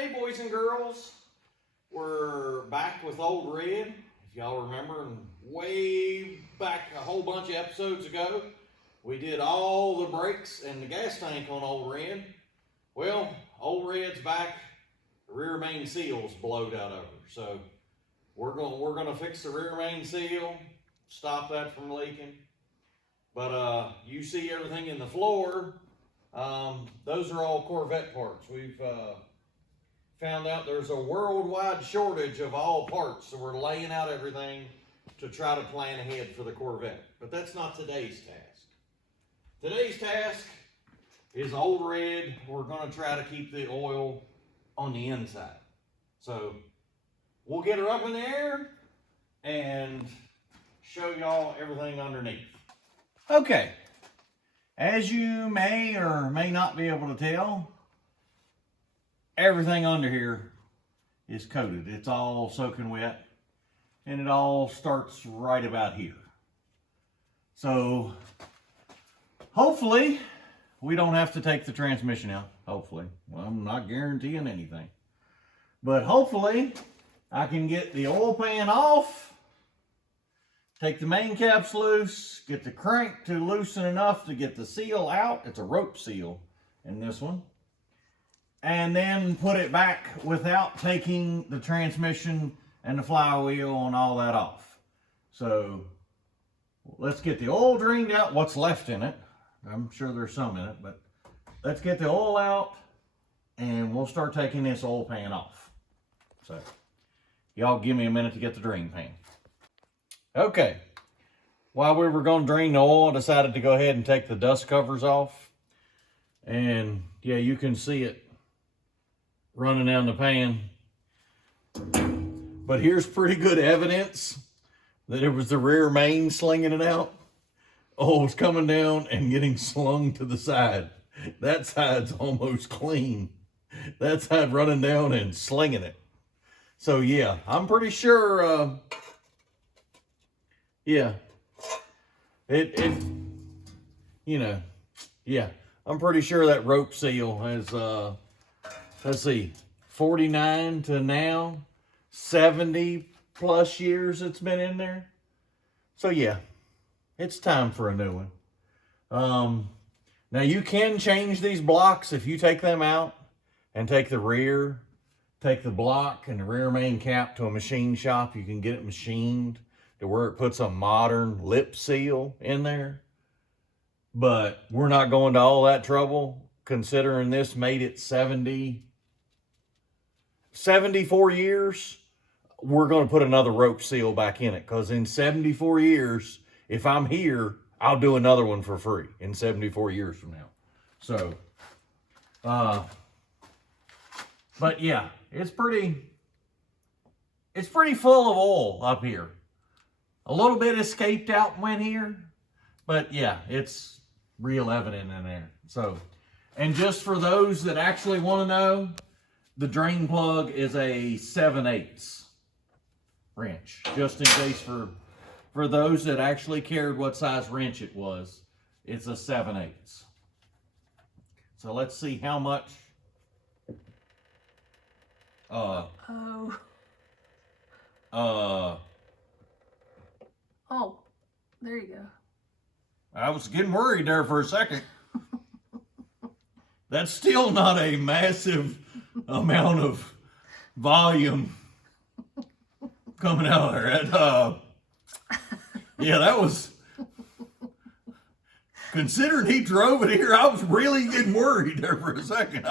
Hey boys and girls, we're back with Old Red. If y'all remember, way back a whole bunch of episodes ago, we did all the brakes and the gas tank on Old Red. Well, Old Red's back, the rear main seal's blowed out over. So we're gonna fix the rear main seal, stop that from leaking. But you see everything in the floor, those are all Corvette parts. We've found out there's a worldwide shortage of all parts, so we're laying out everything to try to plan ahead for the Corvette. But that's not today's task. Today's task is Old Red. We're going to try to keep the oil on the inside. So we'll get her up in the air and show y'all everything underneath. Okay, as you may or may not be able to tell, everything under here is coated. It's all soaking wet, and it all starts right about here. So hopefully we don't have to take the transmission out. Hopefully. Well, I'm not guaranteeing anything, but hopefully I can get the oil pan off, take the main caps loose, get the crank to loosen enough to get the seal out. It's a rope seal in this one. And then put it back without taking the transmission and the flywheel and all that off. So let's get the oil drained out, what's left in it. I'm sure there's some in it, but let's get the oil out and we'll start taking this oil pan off. So y'all give me a minute to get the drain pan. Okay, while we were going to drain the oil, I decided to go ahead and take the dust covers off. And yeah, you can see it running down the pan. But here's pretty good evidence that it was the rear main slinging it out. Oh, it's coming down and getting slung to the side. That side's almost clean. That side running down and slinging it. So yeah, I'm pretty sure, yeah, I'm pretty sure that rope seal has, let's see, 49 to now, 70 plus years it's been in there. So yeah, it's time for a new one. Now you can change these blocks if you take them out and take the block and the rear main cap to a machine shop. You can get it machined to where it puts a modern lip seal in there. But we're not going to all that trouble, considering this made it 74 years. We're going to put another rope seal back in it, because in 74 years, if I'm here, I'll do another one for free in 74 years from now. So, but yeah, it's pretty full of oil up here. A little bit escaped out and went here, but yeah, it's real evident in there. So, and just for those that actually want to know, the drain plug is a 7/8 wrench. Just in case for those that actually cared what size wrench it was, it's a 7/8. So let's see how much. Oh, there you go. I was getting worried there for a second. That's still not a massive amount of volume coming out of there. Yeah, that was, considering he drove it here, I was really getting worried there for a second.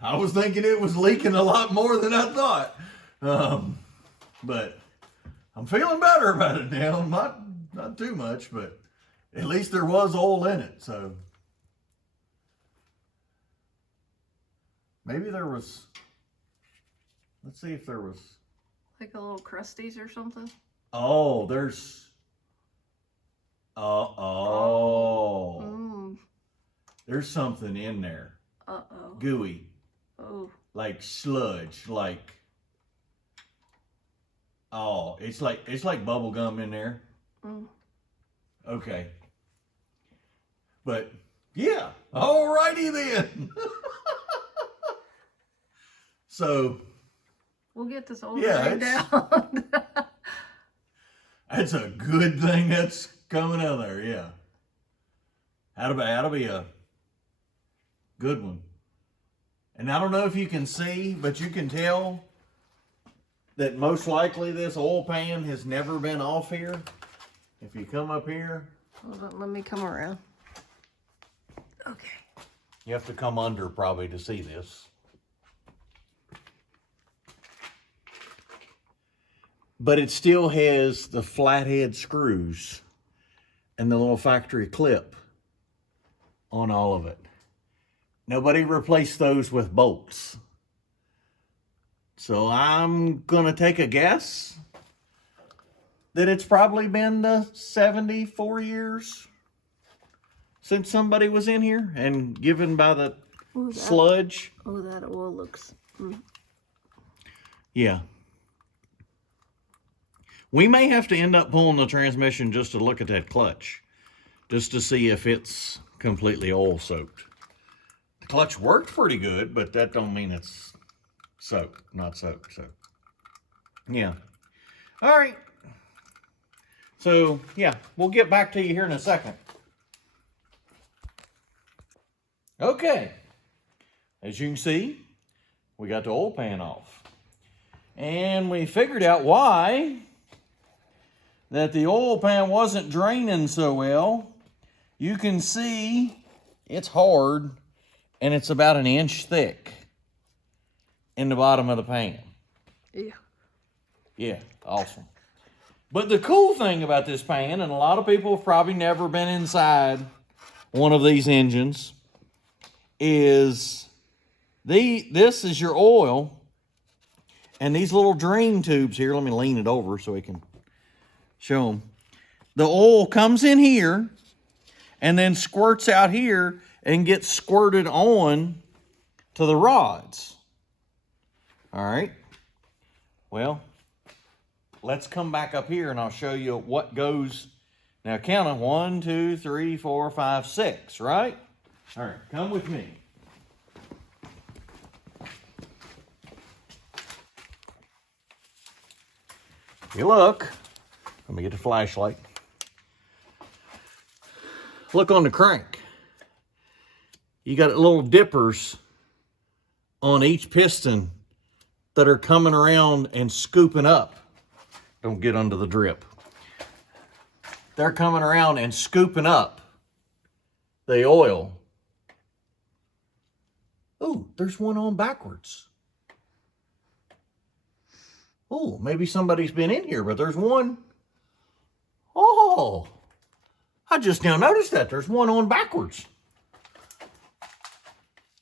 I was thinking it was leaking a lot more than I thought. But I'm feeling better about it now. Not too much, but at least there was oil in it. So maybe there was, let's see if there was. Like a little crusties or something? Oh, there's, there's something in there. Gooey. Oh. Like sludge, like, oh, it's like bubble gum in there. Okay. But yeah, alrighty then. So We'll get this old Yeah, thing down. that's a good thing that's coming out of there, yeah. That'll be a good one. And I don't know if you can see, but you can tell that most likely this oil pan has never been off here. If you come up here, Hold on, let me come around. Okay. you have to come under probably to see this. But it still has the flathead screws and the little factory clip on all of it. Nobody replaced those with bolts. So I'm gonna take a guess that it's probably been the 74 years since somebody was in here, and given by the sludge. Oh, that oil looks... Yeah. We may have to end up pulling the transmission just to look at that clutch, just to see if it's completely oil soaked. The clutch worked pretty good, but that don't mean it's soaked, not soaked. So, yeah. All right. So, yeah, we'll get back to you here in a second. Okay. As you can see, we got the oil pan off. And we figured out why that the oil pan wasn't draining so well. You can see it's hard and it's about an inch thick in the bottom of the pan. Yeah. Yeah, awesome. But the cool thing about this pan, and a lot of people have probably never been inside one of these engines, is this is your oil, and these little drain tubes here, let me lean it over so we can show them. The oil comes in here and then squirts out here and gets squirted on to the rods. All right. Well, let's come back up here and I'll show you what goes. Now count them. 1, 2, 3, 4, 5, 6, right? All right, come with me. You look. Let me get the flashlight. Look on the crank. You got little dippers on each piston that are coming around and scooping up. Don't get under the drip. They're coming around and scooping up the oil. Oh, there's one on backwards. Oh, maybe somebody's been in here, but there's one. Oh, I just now noticed that. There's one on backwards.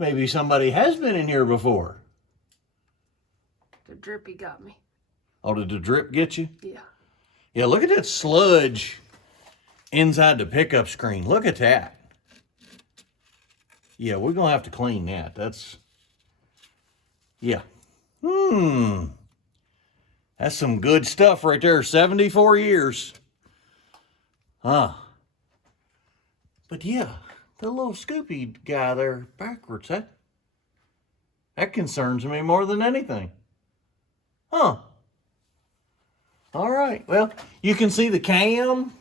Maybe somebody has been in here before. The drippy got me. Oh, did the drip get you? Yeah. Yeah, look at that sludge inside the pickup screen. Look at that. Yeah, we're going to have to clean that. That's, yeah. That's some good stuff right there. 74 years. Huh. But yeah, the little Scoopy guy there backwards, that concerns me more than anything. Huh. All right. Well, you can see the cam,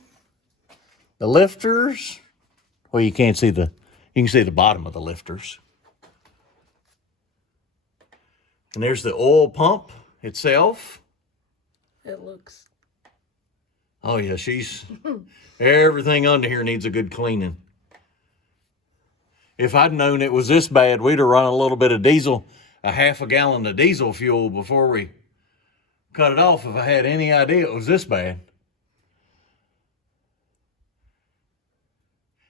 the lifters. Well, you can see the bottom of the lifters. And there's the oil pump itself. It looks... Oh yeah, everything under here needs a good cleaning. If I'd known it was this bad, we'd have run a little bit of diesel, a half a gallon of diesel fuel before we cut it off, if I had any idea it was this bad.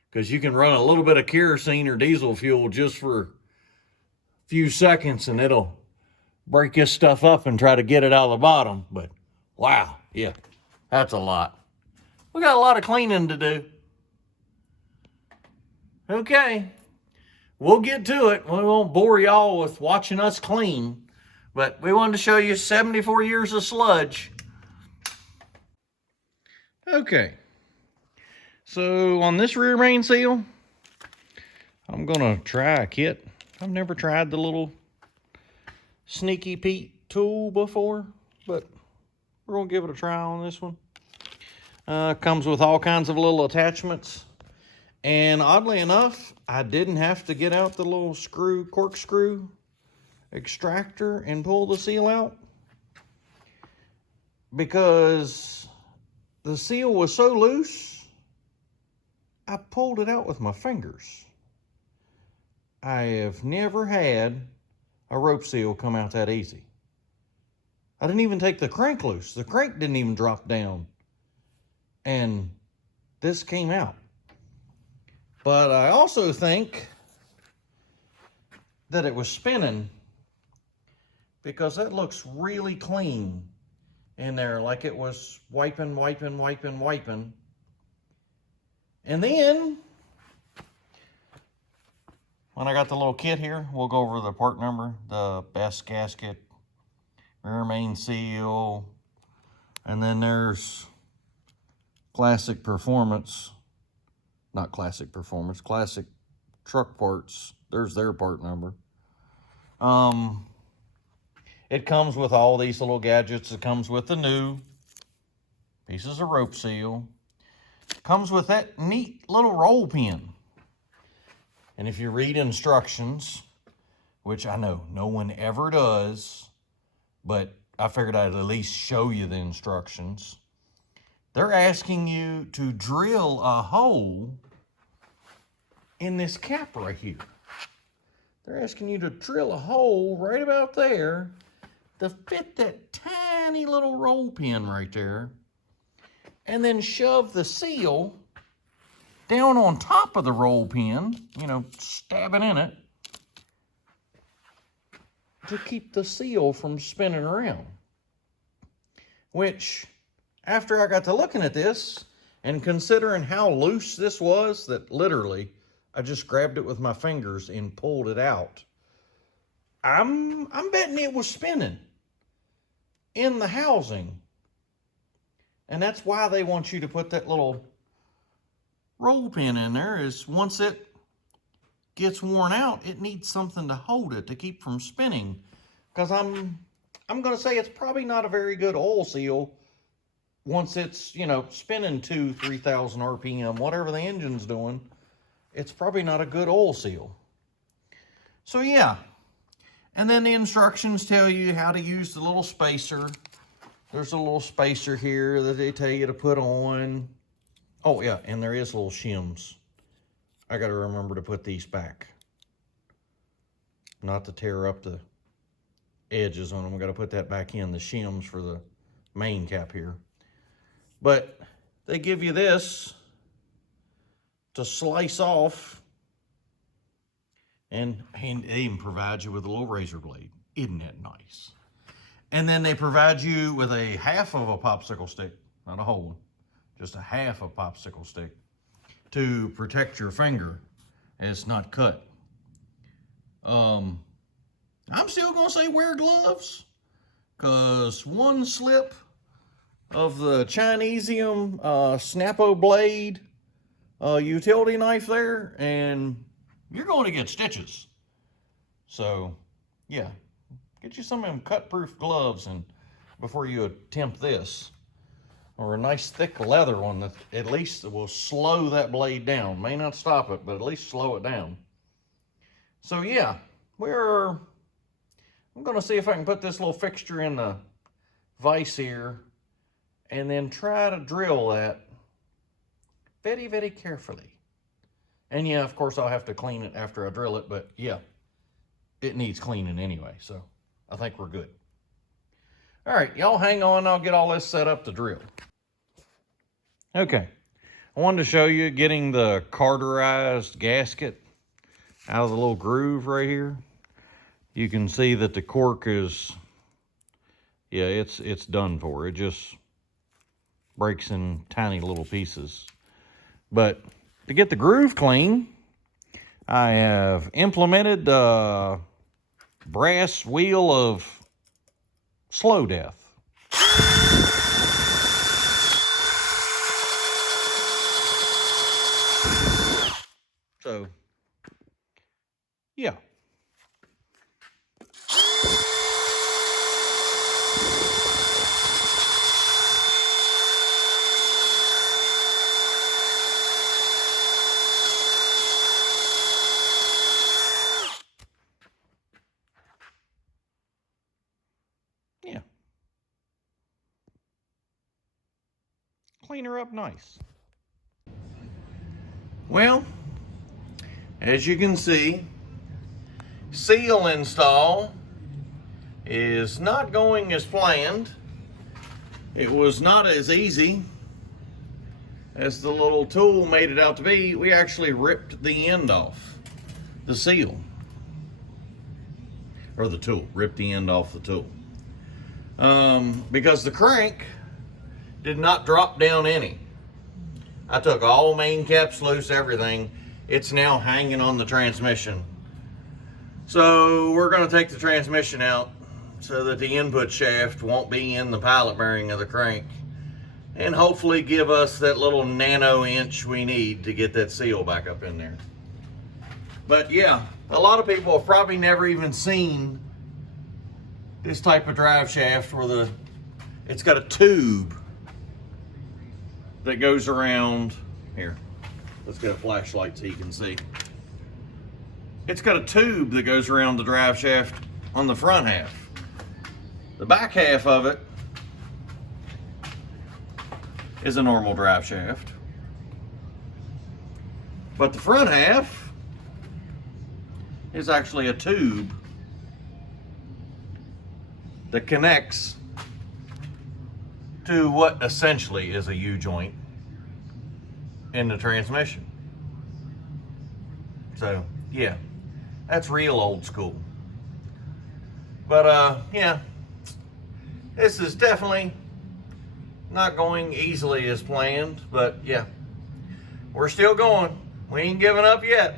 Because you can run a little bit of kerosene or diesel fuel just for a few seconds and it'll break this stuff up and try to get it out of the bottom. But wow, yeah, that's a lot. We got a lot of cleaning to do. Okay, we'll get to it. We won't bore y'all with watching us clean, but we wanted to show you 74 years of sludge. Okay, so on this rear main seal, I'm gonna try a kit. I've never tried the little Sneaky Pete tool before, but we're going to give it a try on this one. Comes with all kinds of little attachments. And oddly enough, I didn't have to get out the little corkscrew extractor and pull the seal out, because the seal was so loose, I pulled it out with my fingers. I have never had a rope seal come out that easy. I didn't even take the crank loose. The crank didn't even drop down. And this came out. But I also think that it was spinning, because that looks really clean in there, like it was wiping. And then, when I got the little kit here, we'll go over the part number, the best gasket, rear main seal, and then there's classic truck parts. There's their part number. It comes with all these little gadgets. It comes with the new pieces of rope seal. It comes with that neat little roll pin. And if you read instructions, which I know no one ever does, but I figured I'd at least show you the instructions. They're asking you to drill a hole in this cap right here. They're asking you to drill a hole right about there to fit that tiny little roll pin right there, and then shove the seal down on top of the roll pin, stab it in it, to keep the seal from spinning around. Which, after I got to looking at this, and considering how loose this was, that literally I just grabbed it with my fingers and pulled it out, I'm betting it was spinning in the housing. And that's why they want you to put that little roll pin in there, is once it gets worn out, it needs something to hold it to keep from spinning. Because I'm going to say it's probably not a very good oil seal once it's, spinning 2,000, 3,000 RPM, whatever the engine's doing. It's probably not a good oil seal. So yeah. And then the instructions tell you how to use the little spacer. There's a little spacer here that they tell you to put on. Oh yeah, and there is little shims. I got to remember to put these back, not to tear up the edges on them. I got to put that back in, the shims for the main cap here. But they give you this to slice off, and they even provide you with a little razor blade. Isn't that nice? And then they provide you with a half of a popsicle stick, not a whole one, just a half a popsicle stick, to protect your finger and it's not cut. I'm still gonna say wear gloves, because one slip of the Chinesium Snappo blade utility knife there, and you're going to get stitches. So yeah, get you some of them cut-proof gloves and before you attempt this. Or a nice thick leather one that at least will slow that blade down. May not stop it, but at least slow it down. So yeah, I'm going to see if I can put this little fixture in the vise here and then try to drill that very, very carefully. And yeah, of course I'll have to clean it after I drill it, but yeah, it needs cleaning anyway, so I think we're good. All right, y'all hang on, I'll get all this set up to drill. Okay, I wanted to show you getting the carterized gasket out of the little groove right here. You can see that the cork is, yeah, it's done for. It just breaks in tiny little pieces. But to get the groove clean, I have implemented the brass wheel of slow death. So, yeah. clean her up nice. Well, as you can see, seal install is not going as planned. It was not as easy as the little tool made it out to be. We actually ripped the end off the seal, or the tool, ripped the end off the tool. Because the crank did not drop down any. I took all main caps loose, everything. It's now hanging on the transmission. So we're gonna take the transmission out so that the input shaft won't be in the pilot bearing of the crank, and hopefully give us that little nano inch we need to get that seal back up in there. But yeah, a lot of people have probably never even seen this type of drive shaft where it's got a tube that goes around here. Let's get a flashlight so you can see. It's got a tube that goes around the drive shaft on the front half. The back half of it is a normal drive shaft, but the front half is actually a tube that connects to what essentially is a U-joint in the transmission. So yeah, that's real old school. But yeah, this is definitely not going easily as planned, but yeah, we're still going. We ain't giving up yet.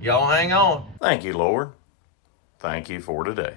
Y'all hang on. Thank you, Lord. Thank you for today.